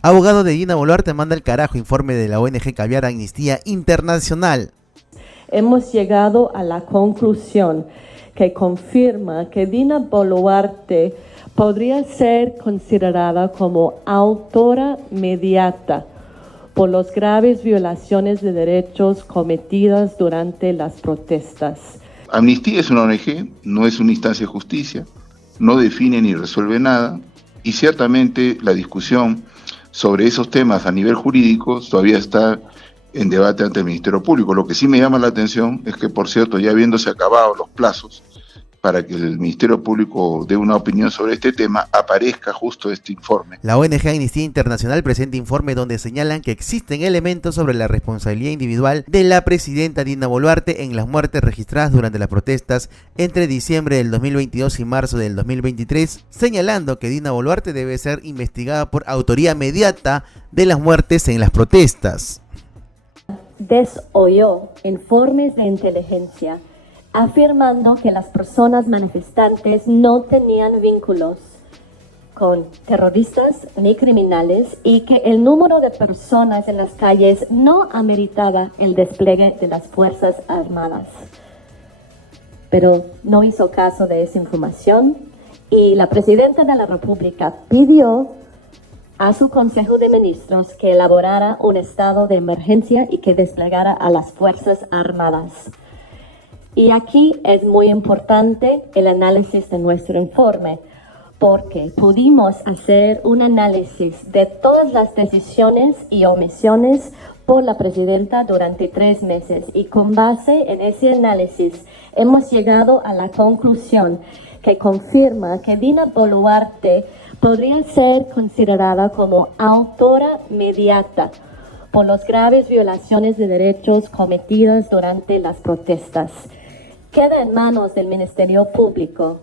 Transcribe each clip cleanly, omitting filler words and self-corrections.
Abogado de Dina Boluarte manda al carajo informe de la ONG Caviar Amnistía Internacional. Hemos llegado a la conclusión que confirma que Dina Boluarte podría ser considerada como autora mediata por las graves violaciones de derechos cometidas durante las protestas. Amnistía es una ONG, no es una instancia de justicia, no define ni resuelve nada, y ciertamente la discusión sobre esos temas a nivel jurídico todavía está en debate ante el Ministerio Público. Lo que sí me llama la atención es que, por cierto, ya habiéndose acabado los plazos para que el Ministerio Público dé una opinión sobre este tema, aparezca justo este informe. La ONG Amnistía Internacional presenta informe donde señalan que existen elementos sobre la responsabilidad individual de la presidenta Dina Boluarte en las muertes registradas durante las protestas entre diciembre del 2022 y marzo del 2023, señalando que Dina Boluarte debe ser investigada por autoría mediata de las muertes en las protestas. Desoyó informes de inteligencia afirmando que las personas manifestantes no tenían vínculos con terroristas ni criminales y que el número de personas en las calles no ameritaba el despliegue de las Fuerzas Armadas. Pero no hizo caso de esa información y la Presidenta de la República pidió a su Consejo de Ministros que elaborara un estado de emergencia y que desplegara a las Fuerzas Armadas. Y aquí es muy importante el análisis de nuestro informe, porque pudimos hacer un análisis de todas las decisiones y omisiones por la Presidenta durante 3 meses. Y con base en ese análisis hemos llegado a la conclusión que confirma que Dina Boluarte podría ser considerada como autora mediata por las graves violaciones de derechos cometidas durante las protestas. Queda en manos del Ministerio Público,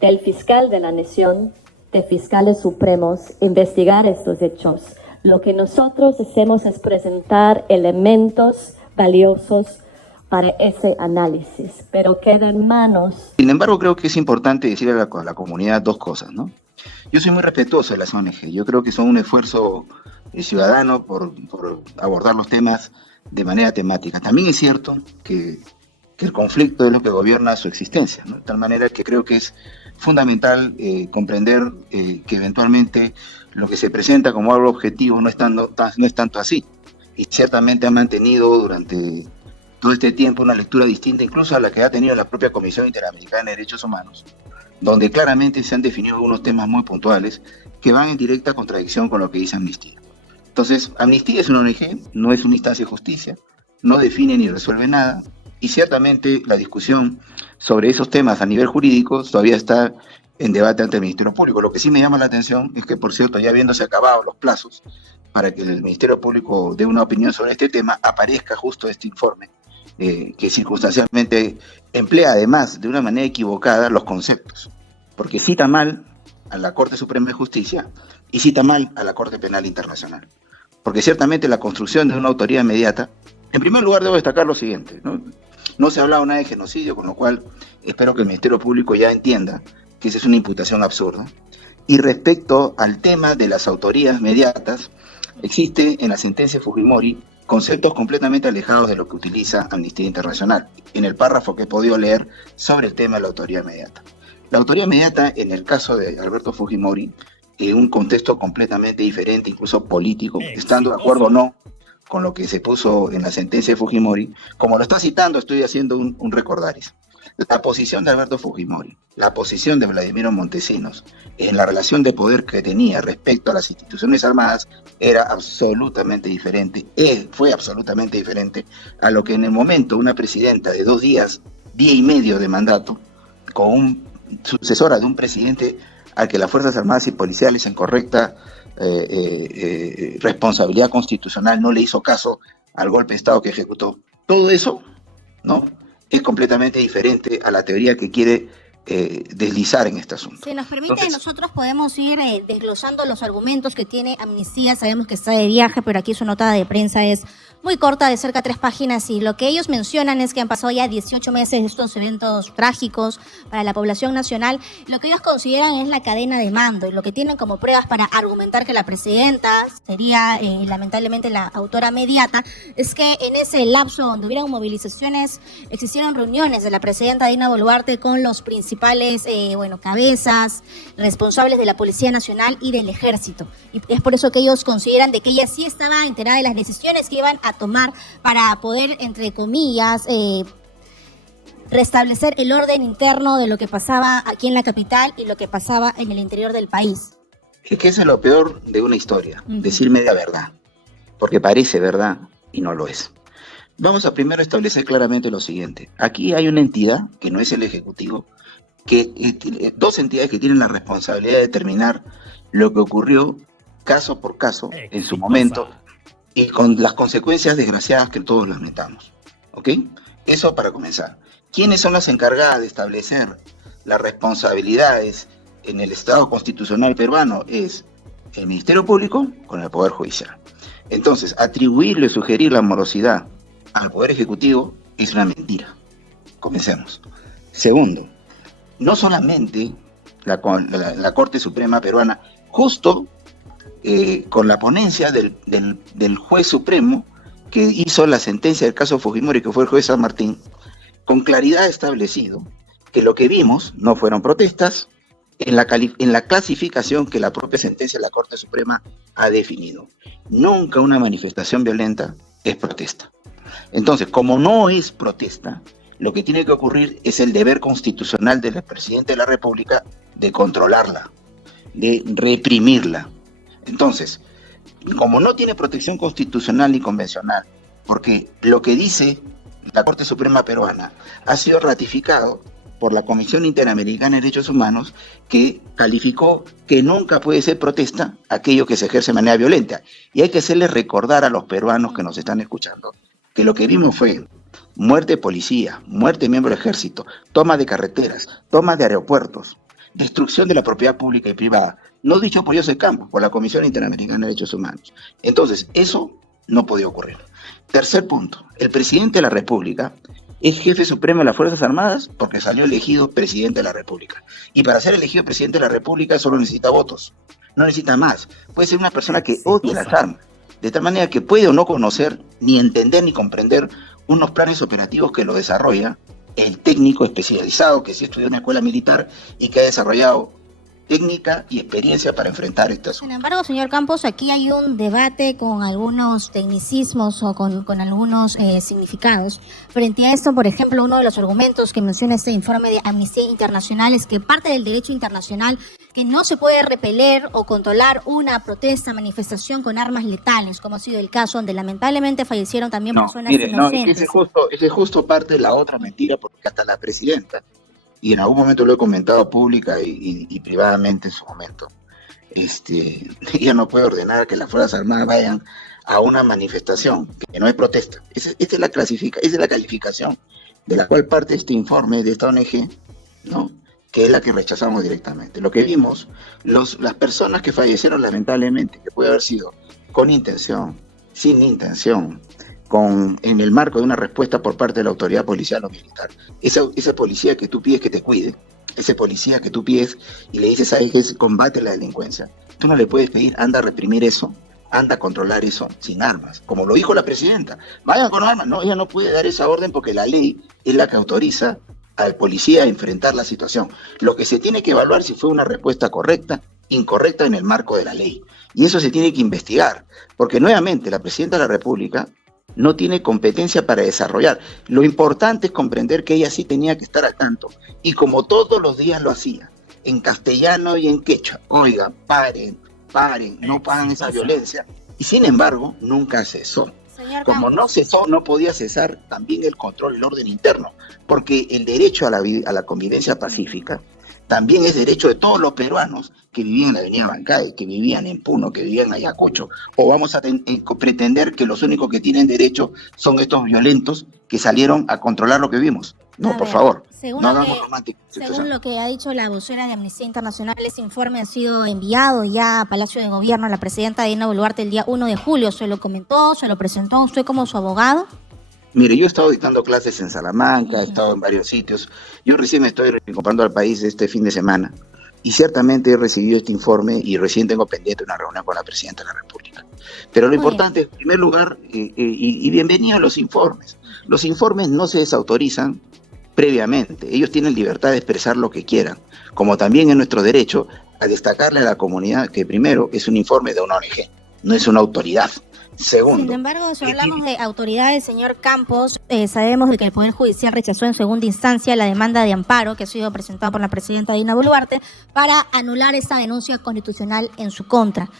del fiscal de la Nación, de fiscales supremos, investigar estos hechos. Lo que nosotros hacemos es presentar elementos valiosos para ese análisis, pero queda en manos. Sin embargo, creo que es importante decirle a la comunidad 2 cosas, ¿no? Yo soy muy respetuoso de las ONG, yo creo que son un esfuerzo ciudadano por abordar los temas de manera temática. También es cierto que el conflicto es lo que gobierna su existencia, ¿no? De tal manera que creo que es fundamental comprender que eventualmente lo que se presenta como algo objetivo no es tanto así. Y ciertamente ha mantenido durante todo este tiempo una lectura distinta incluso a la que ha tenido la propia Comisión Interamericana de Derechos Humanos, donde claramente se han definido algunos temas muy puntuales que van en directa contradicción con lo que dice Amnistía. Entonces, Amnistía es una ONG, no es una instancia de justicia, no define ni resuelve nada, y ciertamente la discusión sobre esos temas a nivel jurídico todavía está en debate ante el Ministerio Público. Lo que sí me llama la atención es que, por cierto, ya habiéndose acabado los plazos para que el Ministerio Público dé una opinión sobre este tema, aparezca justo este informe, que circunstancialmente emplea además de una manera equivocada los conceptos, porque cita mal a la Corte Suprema de Justicia y cita mal a la Corte Penal Internacional. Porque ciertamente la construcción de una autoría inmediata, en primer lugar debo destacar lo siguiente, no se ha hablado nada de genocidio, con lo cual espero que el Ministerio Público ya entienda que esa es una imputación absurda. Y respecto al tema de las autorías mediatas, existe en la sentencia Fujimori conceptos completamente alejados de lo que utiliza Amnistía Internacional, en el párrafo que he podido leer sobre el tema de la autoría inmediata. La autoría inmediata, en el caso de Alberto Fujimori, en un contexto completamente diferente, incluso político, estando de acuerdo o no con lo que se puso en la sentencia de Fujimori, como lo está citando, estoy haciendo un recordaris. La posición de Alberto Fujimori, la posición de Vladimiro Montesinos en la relación de poder que tenía respecto a las instituciones armadas era absolutamente diferente, fue absolutamente diferente a lo que en el momento una presidenta de 2 días, día y medio de mandato, con sucesora de un presidente al que las Fuerzas Armadas y Policiales en correcta responsabilidad constitucional no le hizo caso al golpe de Estado que ejecutó. Todo eso, ¿no?, es completamente diferente a la teoría que quiere deslizar en este asunto. Si nos permite, Entonces, nosotros podemos ir desglosando los argumentos que tiene Amnistía. Sabemos que está de viaje, pero aquí su nota de prensa es muy corta, de cerca de 3 páginas, y lo que ellos mencionan es que han pasado ya 18 meses de estos eventos trágicos para la población nacional. Lo que ellos consideran es la cadena de mando, y lo que tienen como pruebas para argumentar que la presidenta sería lamentablemente la autora mediata, es que en ese lapso donde hubieron movilizaciones, existieron reuniones de la presidenta Dina Boluarte con los principales cabezas, responsables de la Policía Nacional y del Ejército. Y es por eso que ellos consideran de que ella sí estaba enterada de las decisiones que iban a tomar para poder, entre comillas, restablecer el orden interno de lo que pasaba aquí en la capital y lo que pasaba en el interior del país. Es que eso es lo peor de una historia, decir media verdad, porque parece verdad y no lo es. Vamos a primero establecer claramente lo siguiente. Aquí hay una entidad, que no es el Ejecutivo, dos entidades que tienen la responsabilidad de determinar lo que ocurrió caso por caso en su momento y con las consecuencias desgraciadas que todos lamentamos. ¿Ok? Eso para comenzar. ¿Quiénes son las encargadas de establecer las responsabilidades en el Estado constitucional peruano? Es el Ministerio Público con el Poder Judicial. Entonces, atribuirle, sugerir la morosidad al Poder Ejecutivo es una mentira. Comencemos. Segundo, no solamente la Corte Suprema peruana, justo con la ponencia del juez supremo que hizo la sentencia del caso Fujimori, que fue el juez San Martín, con claridad establecido que lo que vimos no fueron protestas en la clasificación que la propia sentencia de la Corte Suprema ha definido. Nunca una manifestación violenta es protesta. Entonces, como no es protesta, lo que tiene que ocurrir es el deber constitucional del presidente de la República de controlarla, de reprimirla. Entonces, como no tiene protección constitucional ni convencional, porque lo que dice la Corte Suprema peruana ha sido ratificado por la Comisión Interamericana de Derechos Humanos, que calificó que nunca puede ser protesta aquello que se ejerce de manera violenta. Y hay que hacerles recordar a los peruanos que nos están escuchando que lo que vimos fue muerte de policía, muerte de miembros del ejército, toma de carreteras, toma de aeropuertos, destrucción de la propiedad pública y privada, no dicho por José Campos, por la Comisión Interamericana de Derechos Humanos. Entonces, eso no podía ocurrir. Tercer punto, el presidente de la República es jefe supremo de las Fuerzas Armadas porque salió elegido presidente de la República. Y para ser elegido presidente de la República solo necesita votos, no necesita más. Puede ser una persona que odie las armas, de tal manera que puede o no conocer, ni entender, ni comprender unos planes operativos que lo desarrolla el técnico especializado que sí estudió en una escuela militar y que ha desarrollado técnica y experiencia para enfrentar este asunto. Sin embargo, señor Campos, aquí hay un debate con algunos tecnicismos o con algunos significados. Frente a esto, por ejemplo, uno de los argumentos que menciona este informe de Amnistía Internacional es que parte del derecho internacional que no se puede repeler o controlar una protesta, manifestación con armas letales, como ha sido el caso donde lamentablemente fallecieron también personas inocentes. Ese es justo parte de la otra mentira, porque hasta la presidenta, y en algún momento lo he comentado pública y privadamente en su momento, ella no puede ordenar que las Fuerzas Armadas vayan a una manifestación, que no es protesta. Esa es la calificación de la cual parte este informe de esta ONG, ¿no?, que es la que rechazamos directamente. Lo que vimos, las personas que fallecieron lamentablemente, que puede haber sido con intención, sin intención, en el marco de una respuesta por parte de la autoridad policial o militar. Esa policía que tú pides que te cuide, ese policía que tú pides y le dices a él que combate la delincuencia, tú no le puedes pedir, anda a reprimir eso, anda a controlar eso sin armas, como lo dijo la presidenta. Vayan con armas. No, ella no puede dar esa orden porque la ley es la que autoriza al policía a enfrentar la situación. Lo que se tiene que evaluar si fue una respuesta correcta, incorrecta en el marco de la ley. Y eso se tiene que investigar, porque nuevamente la presidenta de la República no tiene competencia para desarrollar. Lo importante es comprender que ella sí tenía que estar al tanto, y como todos los días lo hacía, en castellano y en quechua, oiga, paren, no pagan esa violencia, y sin embargo, nunca cesó. Como no cesó, no podía cesar también el control, el orden interno, porque el derecho a la convivencia pacífica también es derecho de todos los peruanos que vivían en la avenida Bancay, que vivían en Puno, que vivían en Ayacucho. O vamos a pretender que los únicos que tienen derecho son estos violentos que salieron a controlar lo que vimos. No, A por ver, favor, según no lo hagamos que, romántico. según lo que ha dicho la vocera de Amnistía Internacional, ese informe ha sido enviado ya a Palacio de Gobierno a la presidenta Dina Boluarte el día 1 de julio. ¿Se lo comentó, se lo presentó usted como su abogado? Mire, yo he estado dictando clases en Salamanca, he estado en varios sitios. Yo recién me estoy comprando al país este fin de semana y ciertamente he recibido este informe y recién tengo pendiente una reunión con la Presidenta de la República. Pero lo Muy bien. importante, en primer lugar, y bienvenido a los informes. Los informes no se desautorizan previamente. Ellos tienen libertad de expresar lo que quieran, como también es nuestro derecho a destacarle a la comunidad que primero es un informe de una ONG, no es una autoridad. Segundo, Sin embargo, si hablamos de autoridades, señor Campos, sabemos de que el Poder Judicial rechazó en segunda instancia la demanda de amparo que ha sido presentada por la presidenta Dina Boluarte para anular esta denuncia constitucional en su contra.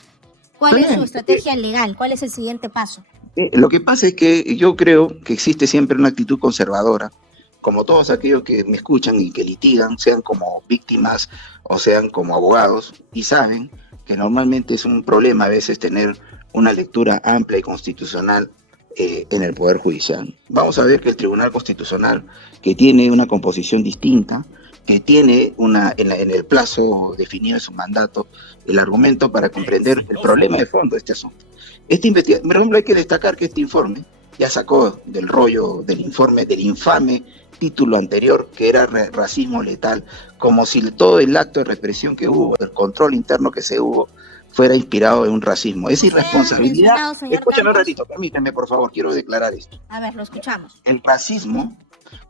¿Cuál es su estrategia legal? ¿Cuál es el siguiente paso? lo que pasa es que yo creo que existe siempre una actitud conservadora, como todos aquellos que me escuchan y que litigan, sean como víctimas o sean como abogados, y saben que normalmente es un problema a veces tener una lectura amplia y constitucional en el Poder Judicial. Vamos a ver que el Tribunal Constitucional, que tiene una composición distinta, que tiene en el plazo definido en su mandato, el argumento para comprender el problema de fondo de este asunto. Por ejemplo, hay que destacar que este informe ya sacó del rollo del informe del infame título anterior, que era racismo letal, como si todo el acto de represión que hubo, el control interno que se hubo, fuera inspirado en un racismo. Es irresponsabilidad. Escúchame un ratito, permítame, por favor, quiero declarar esto. A ver, lo escuchamos. El racismo,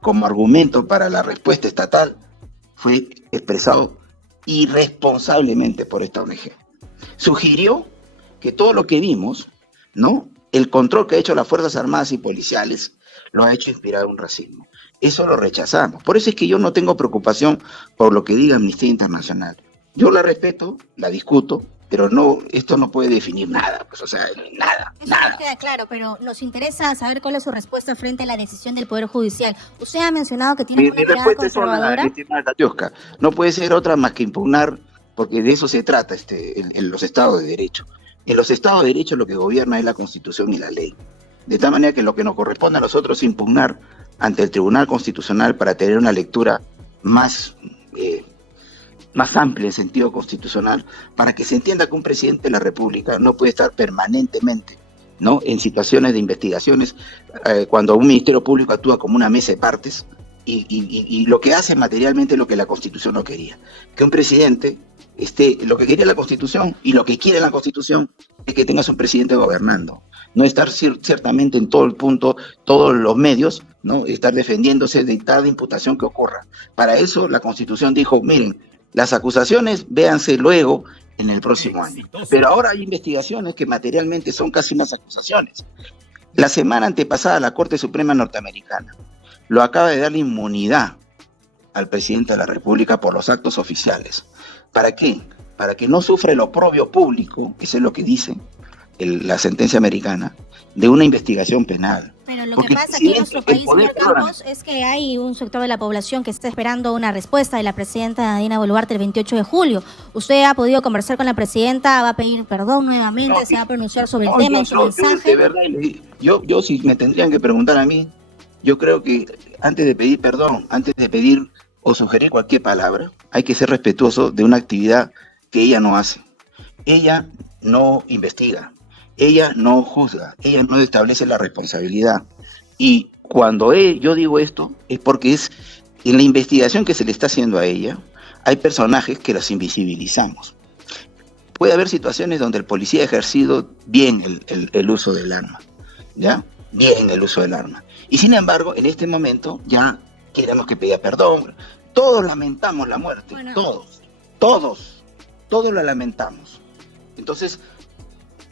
como argumento para la respuesta estatal, fue expresado irresponsablemente por esta ONG. Sugirió que todo lo que vimos, ¿no? El control que ha hecho las Fuerzas Armadas y Policiales lo ha hecho inspirado en un racismo. Eso lo rechazamos. Por eso es que yo no tengo preocupación por lo que diga Amnistía Internacional. Yo la respeto, la discuto, pero no, esto no puede definir nada, pues, o sea, nada. Eso no queda claro, pero nos interesa saber cuál es su respuesta frente a la decisión del Poder Judicial. Usted ha mencionado que tiene una Mi mirada respuesta es conservadora. estimada Tatiosca, no puede ser otra más que impugnar, porque de eso se trata en los estados de derecho. En los estados de derecho lo que gobierna es la Constitución y la ley. De tal manera que lo que nos corresponde a nosotros es impugnar ante el Tribunal Constitucional para tener una lectura más amplia en sentido constitucional, para que se entienda que un presidente de la República no puede estar permanentemente, ¿no?, en situaciones de investigaciones, cuando un Ministerio Público actúa como una mesa de partes y lo que hace materialmente es lo que la Constitución no quería. Que un presidente lo que quería la Constitución y lo que quiere la Constitución es que tengas un presidente gobernando, no estar ciertamente en todo el punto, todos los medios, ¿no?, estar defendiéndose de cada imputación que ocurra. Para eso la Constitución dijo, miren, las acusaciones véanse luego en el próximo año. Pero ahora hay investigaciones que materialmente son casi unas acusaciones. La semana antepasada la Corte Suprema Norteamericana lo acaba de dar inmunidad al presidente de la República por los actos oficiales. ¿Para qué? Para que no sufra el oprobio público, eso es lo que dice la sentencia americana, de una investigación penal. Pero lo Porque que pasa aquí en nuestro país, señor perdóname, Campos, es que hay un sector de la población que está esperando una respuesta de la presidenta Dina Boluarte el 28 de julio. ¿Usted ha podido conversar con la presidenta? ¿Va a pedir perdón nuevamente? ¿Se va a pronunciar sobre el tema en su mensaje? De verdad, yo si me tendrían que preguntar a mí, yo creo que antes de pedir perdón, antes de pedir o sugerir cualquier palabra, hay que ser respetuoso de una actividad que ella no hace. Ella no investiga, ella no juzga, ella no establece la responsabilidad. Y cuando yo digo esto, es porque es en la investigación que se le está haciendo a ella, hay personajes que los invisibilizamos. Puede haber situaciones donde el policía ha ejercido bien el uso del arma, ¿ya? Bien el uso del arma. Y sin embargo, en este momento ya queremos que pida perdón. Todos lamentamos la muerte, bueno, todos la lamentamos. Entonces,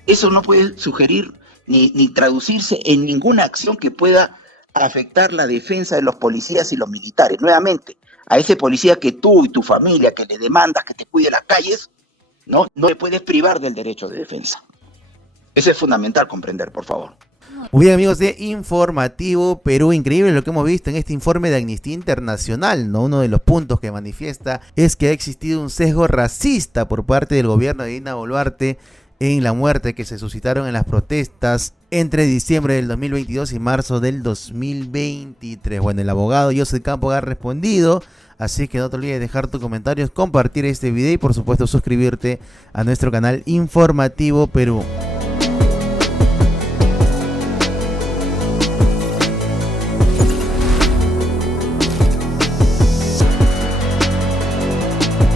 eso no puede sugerir ni traducirse en ninguna acción que pueda afectar la defensa de los policías y los militares. Nuevamente, a ese policía que tú y tu familia, que le demandas que te cuide las calles, no le puedes privar del derecho de defensa. Eso es fundamental comprender, por favor. Muy bien, amigos de Informativo Perú, increíble lo que hemos visto en este informe de Amnistía Internacional, ¿no? Uno de los puntos que manifiesta es que ha existido un sesgo racista por parte del gobierno de Dina Boluarte en la muerte que se suscitaron en las protestas entre diciembre del 2022 y marzo del 2023. Bueno, el abogado Joseph Campo ha respondido, así que no te olvides de dejar tus comentarios, compartir este video y por supuesto suscribirte a nuestro canal Informativo Perú.